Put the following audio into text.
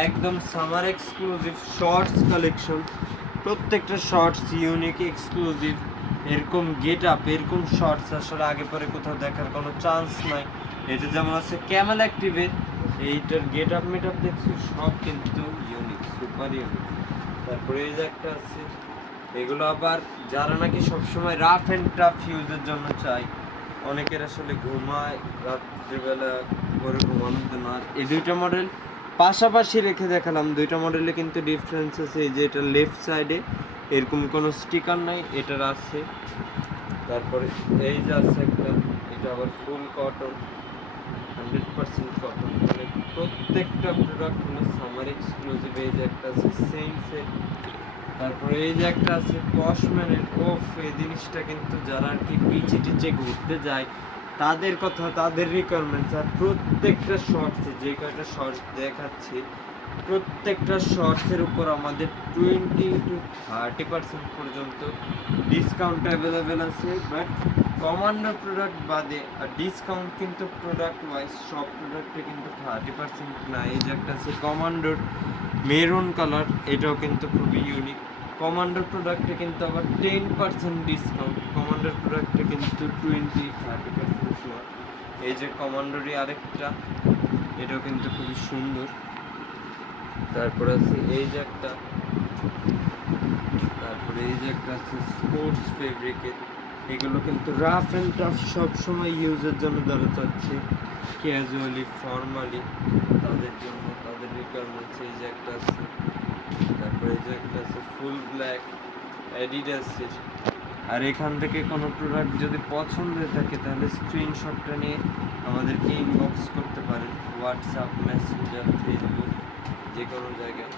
একদম summer exclusive shorts collection. প্রত্যেকটা shorts unique exclusive. এরকম গেট আপ, এরকম শর্টস আসলে আগে পরে কোথাও দেখার কোনো চান্স নাই। এটা যেমন আছে ক্যামেল অ্যাক্টিভের, এইটার গেট আপ মেট আপ দেখছি সব কিন্তু ইউনিক, সুপার ইউনিক। তারপরে এই যে একটা আছে, এগুলো আবার যারা নাকি সবসময় রাফ অ্যান্ড টাফ ইউজের জন্য চাই, অনেকের আসলে ঘুমায় রাত্রিবেলা করে ঘুমানোর জন্য। আর এই দুইটা মডেল পাশাপাশি রেখে দেখালাম, দুইটা মডেলে কিন্তু ডিফারেন্স আছে। এই যে এটা লেফট সাইডে এরকম কোনো স্টিকার নাই, এটার আছে। তারপরে এই যে আছে একটা, এটা আবার ফুল কটন, 100% কটন। মানে প্রত্যেকটা প্রোডাক্ট হলো সামার এক্সক্লুসিভ। এই যে একটা আছে সেন্সের, তারপরে এই যে একটা আছে পশম্যানের। ওফ, এই জিনিসটা কিন্তু যারা আর কি বিচে টিচে ঘুরতে যায় তাদের কথা, তাদের রিকোয়ারমেন্টস। আর প্রত্যেকটা শর্টসে, যে কয়টা শর্টস দেখাচ্ছি, প্রত্যেকটা শর্টসের উপর আমাদের 20-30% পর্যন্ত ডিসকাউন্ট অ্যাভেলেবেল আছে। বাট কমান্ডার প্রোডাক্ট বাদে আর ডিসকাউন্ট কিন্তু প্রোডাক্ট ওয়াইজ সব প্রোডাক্টে কিন্তু 30% না। এই যে একটা আছে কমান্ডার মেরুন কালার, এটাও কিন্তু খুবই ইউনিক। কমান্ডার প্রোডাক্টে কিন্তু আবার 10% ডিসকাউন্ট, কমান্ডার প্রোডাক্টে কিন্তু 20-30% ছোঁয়া। এই যে কমান্ডারই আরেকটা, এটাও কিন্তু খুবই সুন্দর। তারপরে আছে এই যে একটা, তারপরে এই যে একটা আছে স্পোর্টস ফেব্রিকের। এগুলো কিন্তু রাফ অ্যান্ড টাফ সবসময় ইউজের জন্য যারা চাচ্ছে, ক্যাজুয়ালি ফর্মালি, তাদের জন্য, তাদের রিকোয়ারমেন্টস। এই যে একটা আছে, তারপরে এই যে একটা আছে ফুল ব্ল্যাক অ্যাডিডাসের। আর এখান থেকে কোনো প্রোডাক্ট যদি পছন্দ হয়ে থাকে তাহলে স্ক্রিনশটটা নিয়ে আমাদেরকে ইনবক্স করতে পারেন, হোয়াটসঅ্যাপ, মেসেঞ্জার, ফেসবুক, যে কোনো জায়গায়।